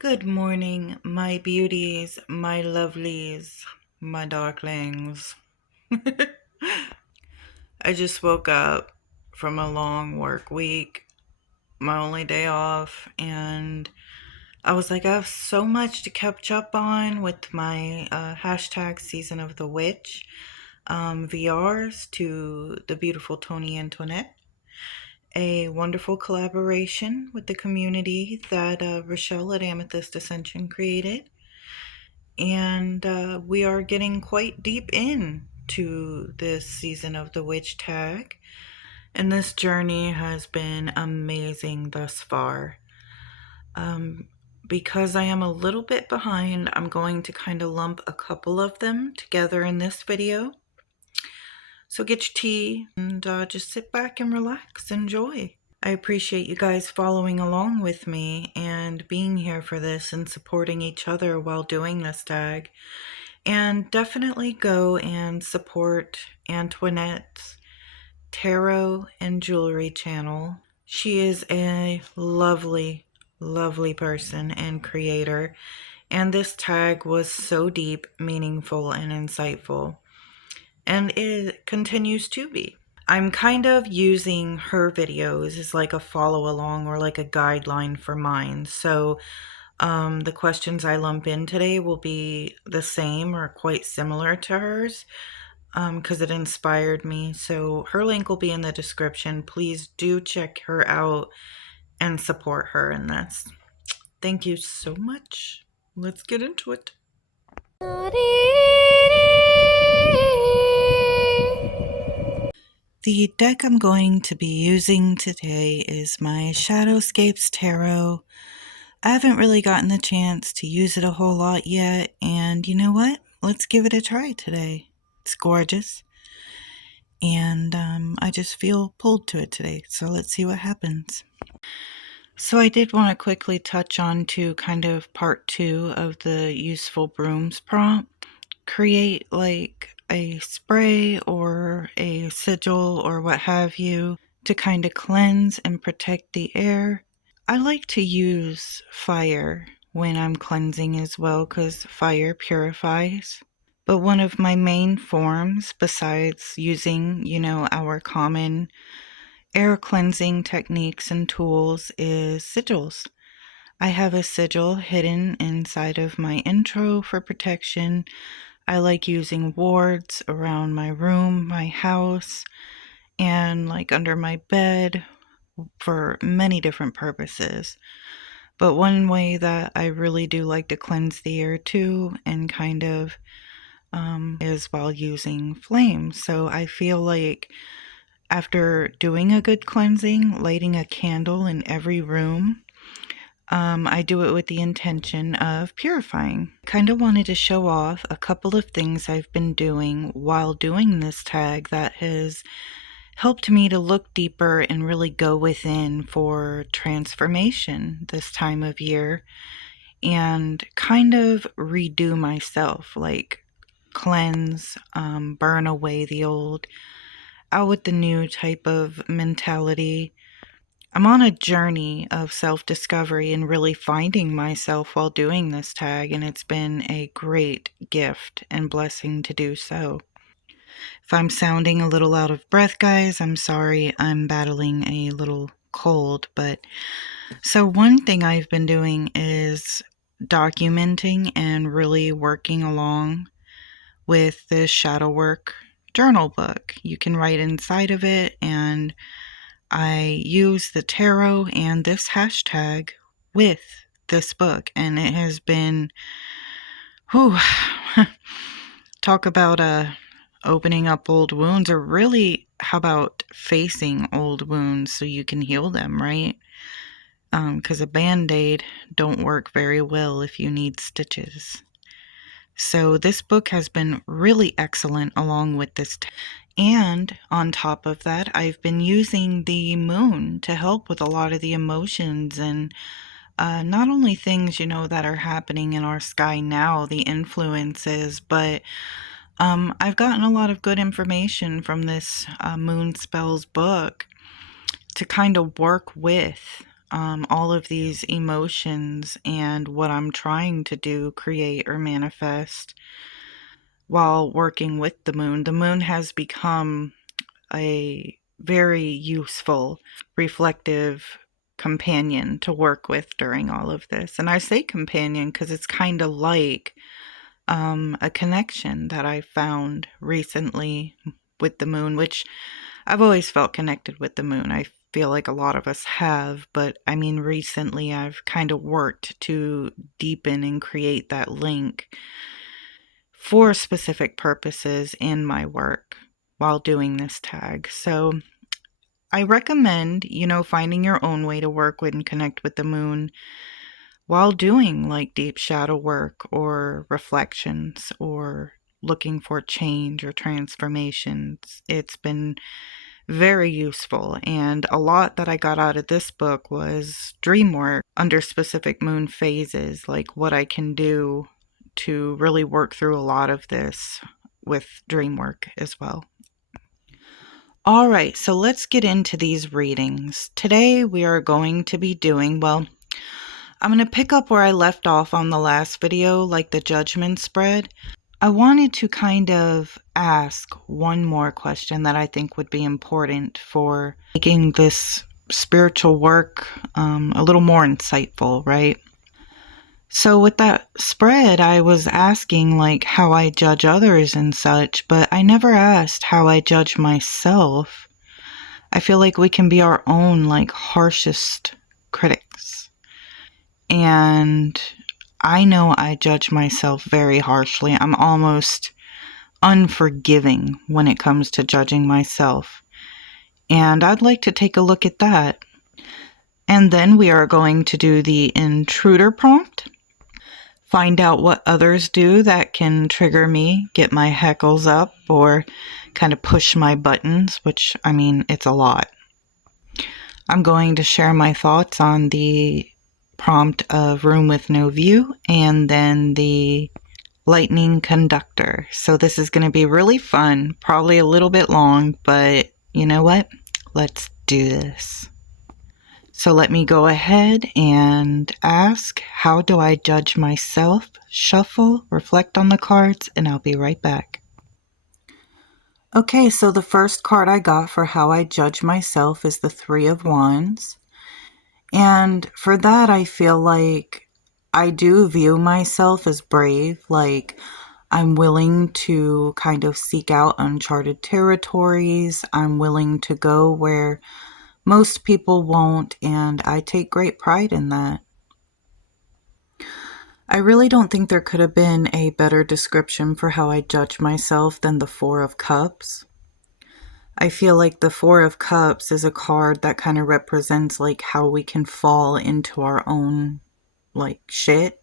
Good morning, my beauties, my lovelies, my darklings. I just woke up from a long work week, my only day off, and I was like, I have so much to catch up on with my hashtag season of the witch VRs to the beautiful Tony Antoinette. A wonderful collaboration with the community that Rochelle at Amethyst Ascension created. And we are getting quite deep into this season of the Witch Tag. And this journey has been amazing thus far. Um, because I am a little bit behind, I'm going to kind of lump a couple of them together in this video. So get your tea and just sit back and relax, enjoy. I appreciate you guys following along with me and being here for this and supporting each other while doing this tag. And definitely go and support Antoinette's tarot and jewelry channel. She is a lovely, lovely person and creator. And this tag was so deep, meaningful, and insightful. And it continues to be. I'm kind of using her videos as like a follow along or like a guideline for mine. So the questions I lump in today will be the same or quite similar to hers because it inspired me. So her link will be in the description. Please do check her out and support her in this. Thank you so much. Let's get into it. The deck I'm going to be using today is my Shadowscapes Tarot. I haven't really gotten the chance to use it a whole lot yet, and you know what? Let's give it a try today. It's gorgeous, and I just feel pulled to it today, so let's see what happens. So I did want to quickly touch on to kind of part 2 of the useful brooms prompt. Create like a spray or a sigil or what have you to kind of cleanse and protect the air. I like to use fire when I'm cleansing as well because fire purifies. But one of my main forms, besides using, our common air cleansing techniques and tools, is sigils. I have a sigil hidden inside of my intro for protection. I like using wards around my room, my house, and like under my bed for many different purposes. But one way that I really do like to cleanse the air too and kind of is while using flames. So I feel like after doing a good cleansing, lighting a candle in every room, I do it with the intention of purifying. Kind of wanted to show off a couple of things I've been doing while doing this tag that has helped me to look deeper and really go within for transformation this time of year and kind of redo myself, like cleanse, burn away the old, out with the new type of mentality. I'm on a journey of self-discovery and really finding myself while doing this tag, and it's been a great gift and blessing to do so. If I'm sounding a little out of breath, guys, I'm sorry. I'm battling a little cold, but so one thing I've been doing is documenting and really working along with this shadow work journal book. You can write inside of it, and I use the tarot and this hashtag with this book, and it has been, whew, talk about opening up old wounds, or really, how about facing old wounds so you can heal them, right? Because a band-aid don't work very well if you need stitches. So this book has been really excellent along with this. And on top of that, I've been using the moon to help with a lot of the emotions and not only things, that are happening in our sky now, the influences, but I've gotten a lot of good information from this Moon Spells book to kind of work with all of these emotions and what I'm trying to do, create, or manifest while working with the moon. The moon has become a very useful, reflective companion to work with during all of this. And I say companion because it's kind of like a connection that I found recently with the moon, which I've always felt connected with the moon. I feel like a lot of us have, but I mean, recently I've kind of worked to deepen and create that link for specific purposes in my work while doing this tag. So I recommend, finding your own way to work with and connect with the moon while doing like deep shadow work or reflections or looking for change or transformations. It's been very useful, and a lot that I got out of this book was dream work under specific moon phases, like what I can do to really work through a lot of this with dream work as well. All right, so let's get into these readings. Today we are going to be doing, I'm going to pick up where I left off on the last video, like the judgment spread. I wanted to kind of ask one more question that I think would be important for making this spiritual work a little more insightful, right? So with that spread, I was asking like how I judge others and such, but I never asked how I judge myself. I feel like we can be our own like harshest critics. And I know I judge myself very harshly. I'm almost unforgiving when it comes to judging myself. And I'd like to take a look at that. And then we are going to do the intruder prompt. Find out what others do that can trigger me, get my heckles up, or kind of push my buttons, which, I mean, it's a lot. I'm going to share my thoughts on the prompt of room with no view and then the lightning conductor. So this is going to be really fun, probably a little bit long, but you know what? Let's do this. So let me go ahead and ask, how do I judge myself? Shuffle, reflect on the cards, and I'll be right back. Okay, so the first card I got for how I judge myself is the Three of Wands. And for that, I feel like I do view myself as brave, like I'm willing to kind of seek out uncharted territories. I'm willing to go where most people won't, and I take great pride in that. I really don't think there could have been a better description for how I judge myself than the Four of Cups. I feel like the Four of Cups is a card that kind of represents like how we can fall into our own like shit.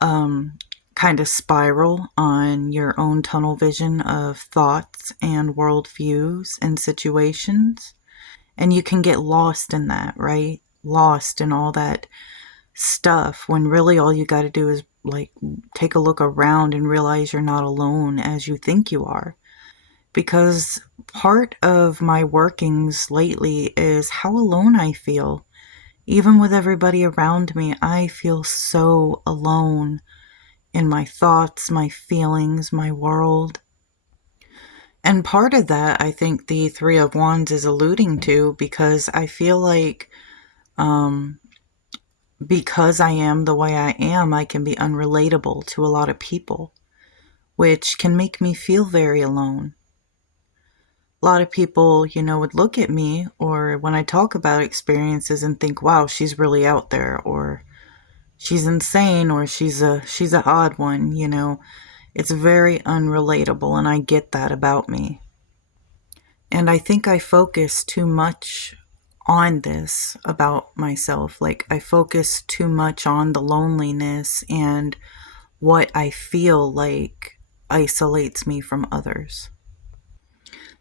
Kind of spiral on your own tunnel vision of thoughts and worldviews and situations. And you can get lost in that, right? Lost in all that stuff when really all you got to do is like take a look around and realize you're not alone as you think you are. Because part of my workings lately is how alone I feel. Even with everybody around me, I feel so alone in my thoughts, my feelings, my world. And part of that, I think the Three of Wands is alluding to, because I feel like because I am the way I am, I can be unrelatable to a lot of people, which can make me feel very alone. A lot of people, would look at me or when I talk about experiences and think, wow, she's really out there, or she's insane, or she's an odd one, It's very unrelatable, and I get that about me. And I think I focus too much on this about myself. Like, I focus too much on the loneliness and what I feel like isolates me from others.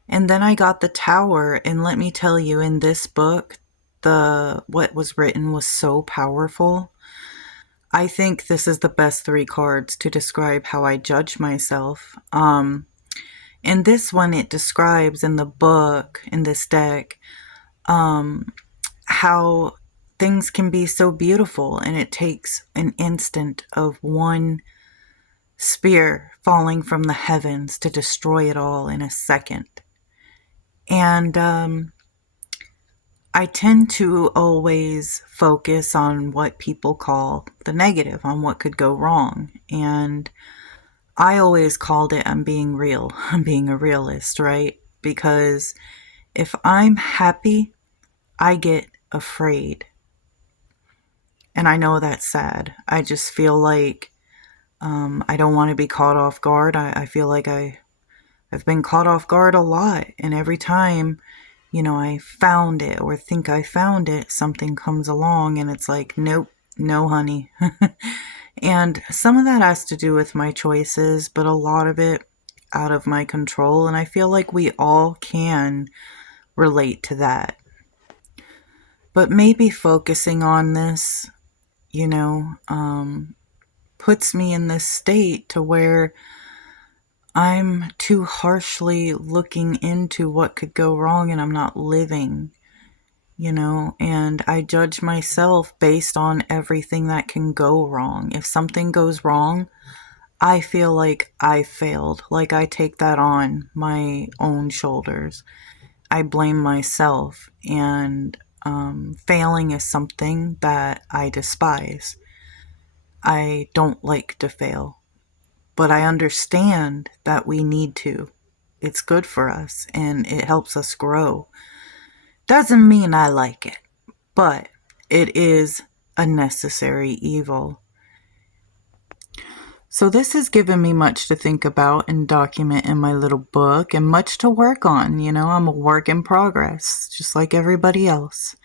And then I got the Tower, and let me tell you, in this book, what was written was so powerful. I think this is the best three cards to describe how I judge myself. In this one, it describes in the book, in this deck, how things can be so beautiful, and it takes an instant of one spear falling from the heavens to destroy it all in a second. And I tend to always focus on what people call the negative, on what could go wrong. And I always called it, I'm being real. I'm being a realist, right? Because if I'm happy, I get afraid. And I know that's sad. I just feel like I don't want to be caught off guard. I feel like I've been caught off guard a lot. And every time, I found it or think I found it, something comes along and it's like, nope, no, honey. And some of that has to do with my choices, but a lot of it out of my control. And I feel like we all can relate to that. But maybe focusing on this, puts me in this state to where I'm too harshly looking into what could go wrong and I'm not living, and I judge myself based on everything that can go wrong. If something goes wrong, I feel like I failed, like I take that on my own shoulders. I blame myself, and failing is something that I despise. I don't like to fail, but I understand that we need to. It's good for us and it helps us grow. Doesn't mean I like it, but it is a necessary evil. So this has given me much to think about and document in my little book, and much to work on. I'm a work in progress, just like everybody else.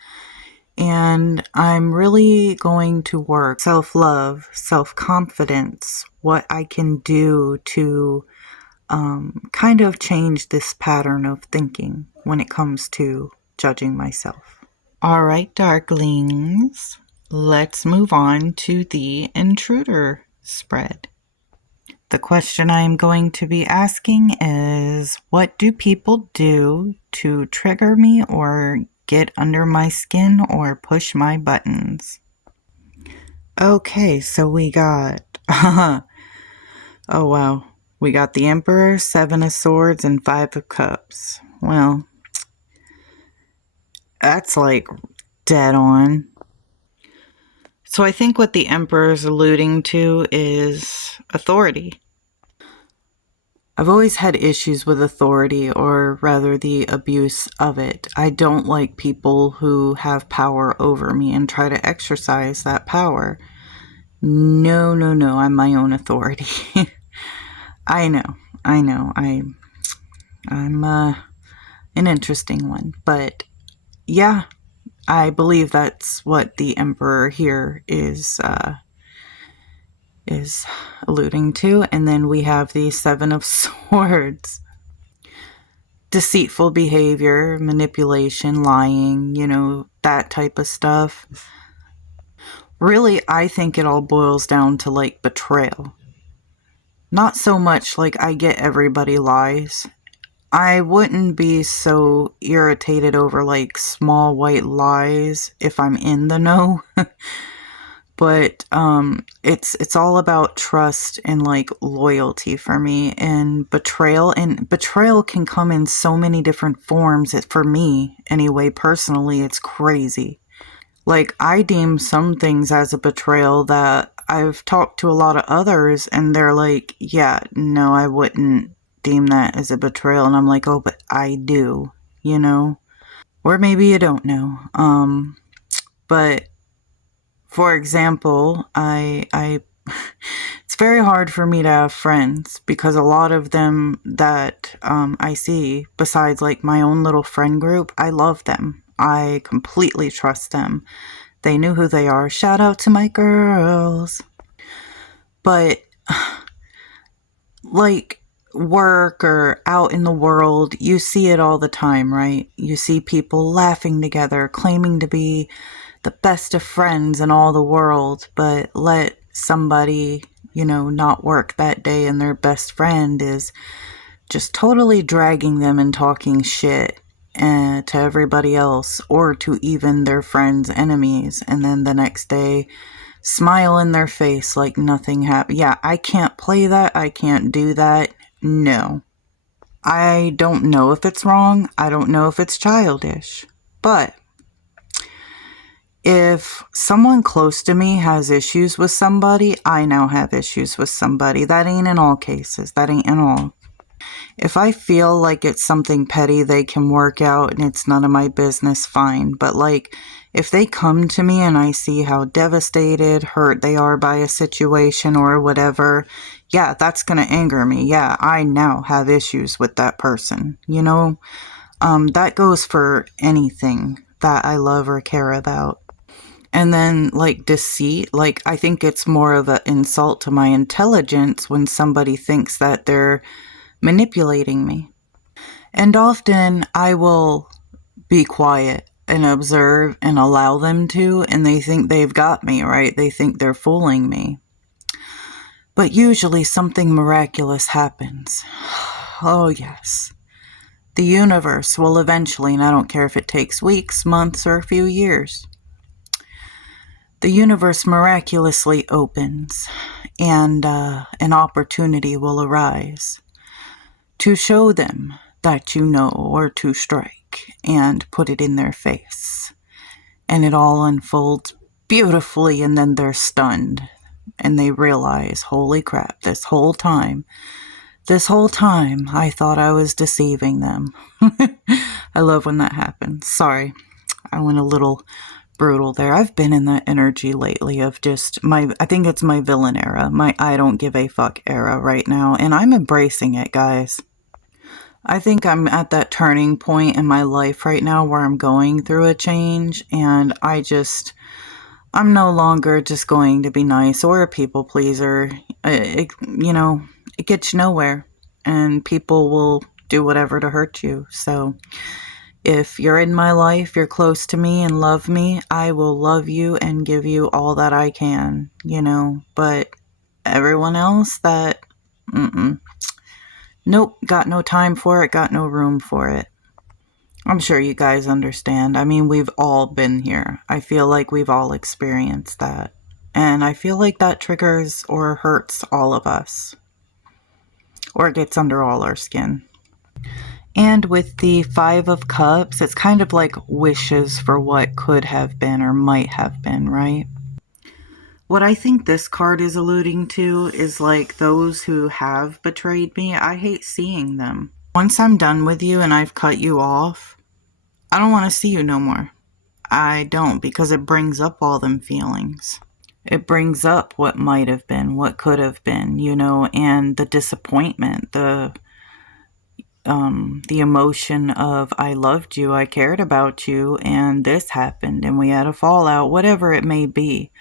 And I'm really going to work self-love, self-confidence, what I can do to kind of change this pattern of thinking when it comes to judging myself. All right, darklings, let's move on to the intruder spread. The question I am going to be asking is, what do people do to trigger me or get under my skin or push my buttons? Okay, so we got, oh wow, we got the Emperor, 7 of Swords, and 5 of Cups. Well, that's like dead on. So I think what the Emperor is alluding to is authority. I've always had issues with authority, or rather the abuse of it. I don't like people who have power over me and try to exercise that power. No, I'm my own authority. I know. I'm an interesting one. But yeah, I believe that's what the Emperor here is alluding to. And then we have the 7 of Swords. Deceitful behavior, manipulation, lying, that type of stuff. Really, I think it all boils down to like betrayal. Not so much like I get everybody lies. I wouldn't be so irritated over like small white lies if I'm in the know. But it's all about trust and like loyalty for me, and betrayal can come in so many different forms. For me anyway, personally, it's crazy. Like, I deem some things as a betrayal that I've talked to a lot of others and they're like, yeah, no, I wouldn't deem that as a betrayal. And I'm like, oh, but I do, or maybe you don't know. But for example, I it's very hard for me to have friends because a lot of them that I see, besides like my own little friend group, I love them. I completely trust them. They knew who they are. Shout out to my girls. But like work or out in the world, you see it all the time, right? You see people laughing together, claiming to be the best of friends in all the world, but let somebody, not work that day and their best friend is just totally dragging them and talking shit. to everybody else, or to even their friends' enemies, and then the next day smile in their face like nothing happened. Yeah, I can't play that. I can't do that. No. I don't know if it's wrong. I don't know if it's childish. But if someone close to me has issues with somebody, I now have issues with somebody. That ain't in all cases. That ain't in all. If I feel like it's something petty they can work out and it's none of my business, fine. But like, if they come to me and I see how devastated, hurt they are by a situation or whatever, yeah, that's going to anger me. Yeah, I now have issues with that person. You know, that goes for anything that I love or care about. And then, like, deceit, like, I think it's more of an insult to my intelligence when somebody thinks that they're manipulating me. And often I will be quiet and observe and allow them to, and they think they've got me, right? They think they're fooling me. But usually something miraculous happens. Oh, yes. The universe will eventually, and I don't care if it takes weeks, months, or a few years, the universe miraculously opens, and an opportunity will arise to show them that you know, or to strike and put it in their face. And it all unfolds beautifully, and then they're stunned and they realize, holy crap, this whole time I thought I was deceiving them. I love when that happens. Sorry, I went a little brutal there. I've been in that energy lately of just I think it's my villain era, my I don't give a fuck era right now, and I'm embracing it, guys. I think I'm at that turning point in my life right now where I'm going through a change, and I'm no longer just going to be nice or a people pleaser. It gets you nowhere, and people will do whatever to hurt you. So if you're in my life, you're close to me and love me, I will love you and give you all that I can, but everyone else nope, got no time for it, got no room for it. I'm sure you guys understand. I mean, we've all been here. I feel like we've all experienced that. And I feel like that triggers or hurts all of us, or gets under all our skin. And with the Five of Cups, it's kind of like wishes for what could have been or might have been, right? What I think this card is alluding to is like those who have betrayed me. I hate seeing them. Once I'm done with you and I've cut you off, I don't want to see you no more. I don't, because it brings up all them feelings. It brings up what might have been, what could have been, and the disappointment, the emotion of I loved you, I cared about you, and this happened, and we had a fallout, whatever it may be.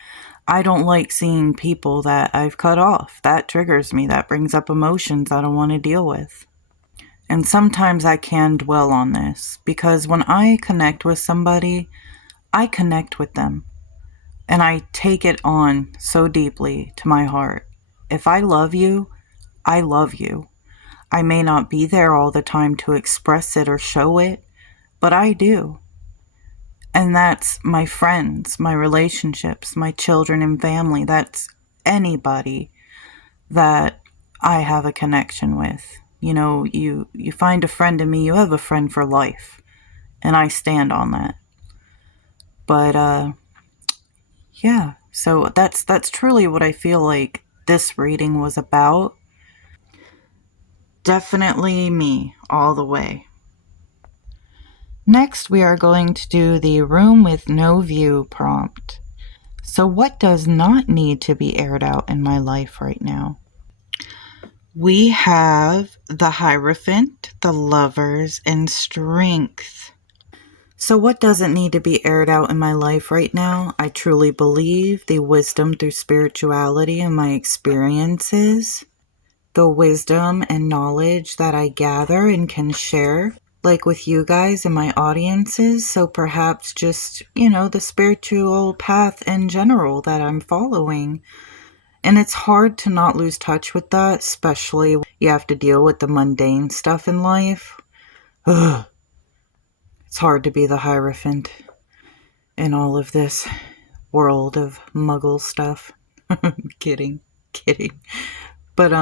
I don't like seeing people that I've cut off. That triggers me. That brings up emotions I don't want to deal with. And sometimes I can dwell on this, because when I connect with somebody, I connect with them. And I take it on so deeply to my heart. If I love you, I love you. I may not be there all the time to express it or show it, but I do. And that's my friends, my relationships, my children and family. That's anybody that I have a connection with. You find a friend in me, you have a friend for life. And I stand on that. But, yeah. So that's truly what I feel like this reading was about. Definitely me, all the way. Next, we are going to do the room with no view prompt. So what does not need to be aired out in my life right now? We have the Hierophant, the Lovers, and Strength. So what doesn't need to be aired out in my life right now? I truly believe the wisdom through spirituality and my experiences, the wisdom and knowledge that I gather and can share, like with you guys and my audiences. So perhaps just, the spiritual path in general that I'm following. And it's hard to not lose touch with that, especially when you have to deal with the mundane stuff in life. Ugh. It's hard to be the Hierophant in all of this world of muggle stuff. Kidding, kidding. But,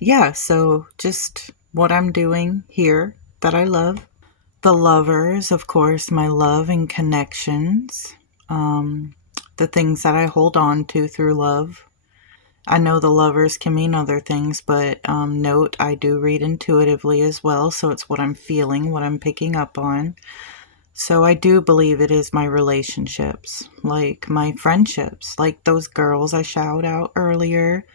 yeah, so just what I'm doing here that I love. The lovers, of course, my love and connections. Um, the things that I hold on to through love. I know the lovers can mean other things, but note I do read intuitively as well, so it's what I'm feeling, what I'm picking up on. So I do believe it is my relationships, like my friendships, like those girls I shouted out earlier.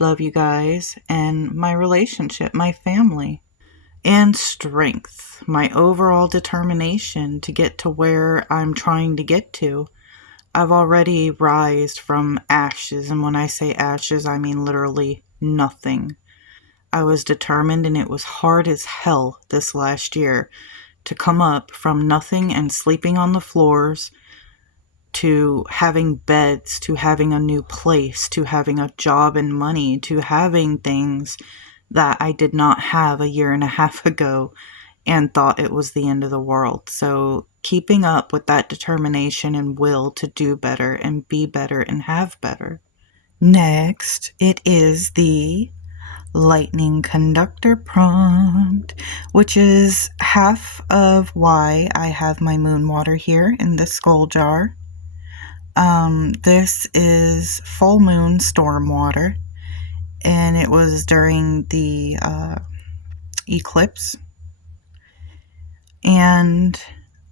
Love you guys. And my relationship, my family. And strength, my overall determination to get to where I'm trying to get to. I've already rised from ashes, and when I say ashes, I mean literally nothing. I was determined, and it was hard as hell this last year to come up from nothing and sleeping on the floors to having beds, to having a new place, to having a job and money, to having things that I did not have a year and a half ago and thought it was the end of the world. So keeping up with that determination and will to do better and be better and have better. Next, it is the lightning conductor prompt, which is half of why I have my moon water here in the skull jar. This is full moon storm water, and it was during the eclipse. And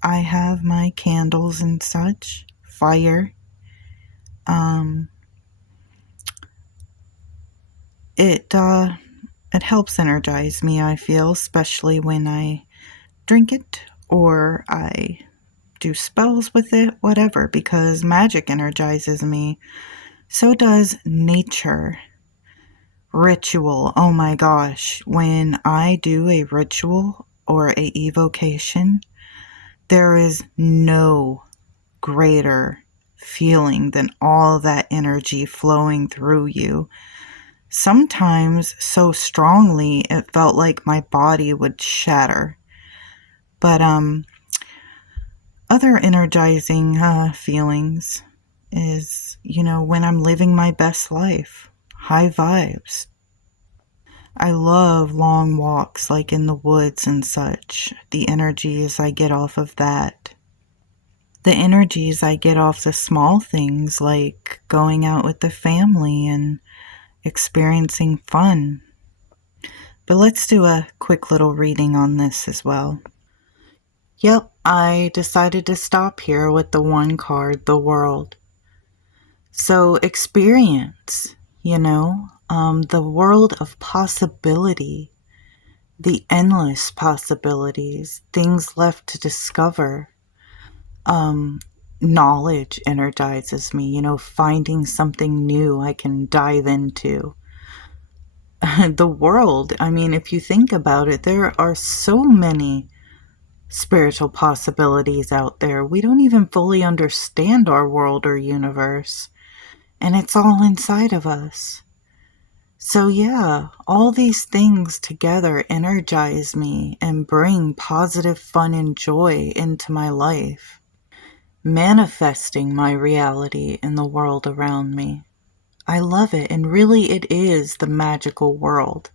I have my candles and such, fire. It helps energize me, I feel, especially when I drink it or I do spells with it, whatever, because magic energizes me. So does nature. Ritual. Oh my gosh. When I do a ritual or a evocation, there is no greater feeling than all that energy flowing through you. Sometimes so strongly it felt like my body would shatter. But other energizing feelings is, when I'm living my best life. High vibes. I love long walks like in the woods and such. The energies I get off of that. The energies I get off the small things like going out with the family and experiencing fun. But let's do a quick little reading on this as well. Yep, I decided to stop here with the one card, the world. So experience, the world of possibility, the endless possibilities, things left to discover. Knowledge energizes me, finding something new I can dive into. The world, if you think about it, there are so many spiritual possibilities out there. We don't even fully understand our world or universe, and it's all inside of us. So yeah, all these things together energize me and bring positive fun and joy into my life, manifesting my reality in the world around me. I love it, and really it is the magical world.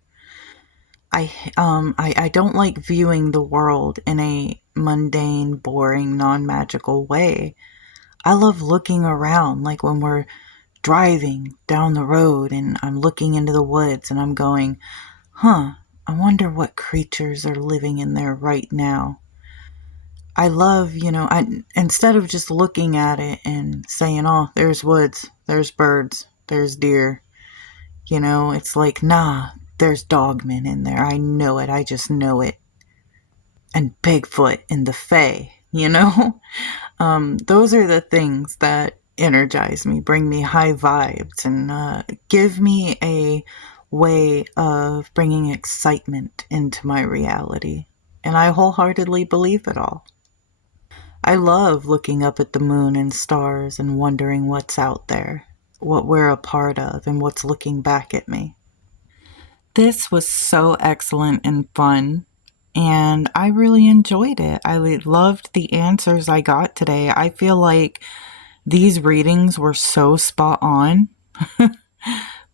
I don't like viewing the world in a mundane, boring, non-magical way. I love looking around, like when we're driving down the road and I'm looking into the woods and I'm going, I wonder what creatures are living in there right now. I love, instead of just looking at it and saying, oh, there's woods, there's birds, there's deer, it's like, nah, there's dogmen in there. I know it. I just know it. And Bigfoot in the Fae, those are the things that energize me, bring me high vibes, and give me a way of bringing excitement into my reality. And I wholeheartedly believe it all. I love looking up at the moon and stars and wondering what's out there, what we're a part of, and what's looking back at me. This was so excellent and fun. and I really enjoyed it. I loved the answers I got today. I feel like these readings were so spot on.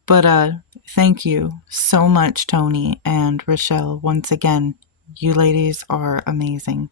But thank you so much, Tony and Rochelle. Once again, you ladies are amazing.